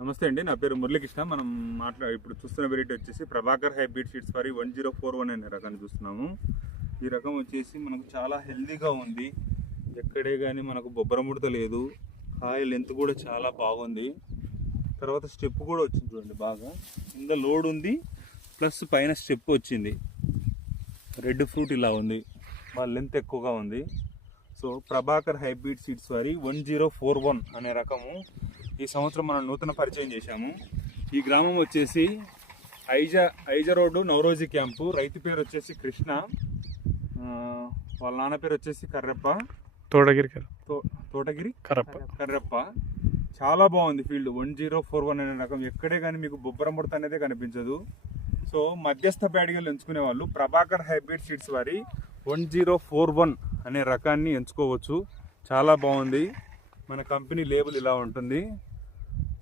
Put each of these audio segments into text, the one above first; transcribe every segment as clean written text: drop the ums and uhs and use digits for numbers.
నమస్తే అండి, నా పేరు మురళీకృష్ణ. మనం ఇప్పుడు చూస్తున్న వెరైటీ వచ్చేసి ప్రభాకర్ హైబ్రిడ్ సీడ్స్ వారి 1041 అనే రకాన్ని చూస్తున్నాము. ఈ రకం వచ్చేసి మనకు చాలా హెల్దీగా ఉంది. ఎక్కడే కానీ మనకు బొబ్బర ముడత లేదు. కాయ లెంత్ కూడా చాలా బాగుంది. తర్వాత స్టెప్ కూడా వచ్చింది చూడండి, బాగా కింద లోడ్ ఉంది, ప్లస్ పైన స్టెప్ వచ్చింది. రెడ్ ఫ్రూట్ ఇలా ఉంది, బాగా లెంత్ ఎక్కువగా ఉంది. సో ప్రభాకర్ హైబ్రిడ్ సీడ్స్ వారి 1041 అనే రకము ఈ సంవత్సరం మనం నూతన పరిచయం చేశాము. ఈ గ్రామం వచ్చేసి ఐజ రోడ్డు నవరోజీ క్యాంపు. రైతు పేరు వచ్చేసి కృష్ణ, వాళ్ళ నాన్న పేరు వచ్చేసి తోటగిరి కర్రప్ప. చాలా బాగుంది ఫీల్డ్. 1041 అనే రకం ఎక్కడే కానీ మీకు బొబ్బర ముడత అనేది కనిపించదు. సో మధ్యస్థ బ్యాడిగలు ఎంచుకునే వాళ్ళు ప్రభాకర్ హైబ్రిడ్ సీడ్స్ వారి 1041 అనే రకాన్ని ఎంచుకోవచ్చు. చాలా బాగుంది. మన కంపెనీ లేబుల్ ఇలా ఉంటుంది.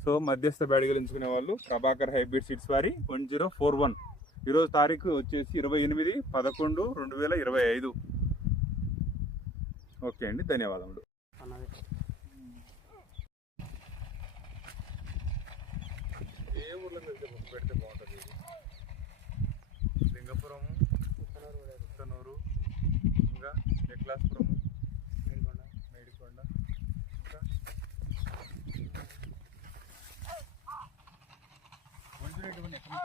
సో మధ్యస్థ బ్యాడిగలు ఎంచుకునే వాళ్ళు ప్రభాకర్ హైబ్రిడ్ సీడ్స్ వారి 1041. ఈరోజు తారీఖు వచ్చేసి 28/11/2025. ఓకే అండి, ధన్యవాదములు. ఏ ఊర్లో పెడితే బాగుంటుంది? లింగపురం, ఉత్తనూరు, ఇంకా నెక్లాస్పురము, మేడికొండ, ఇంకా ఎక్కడ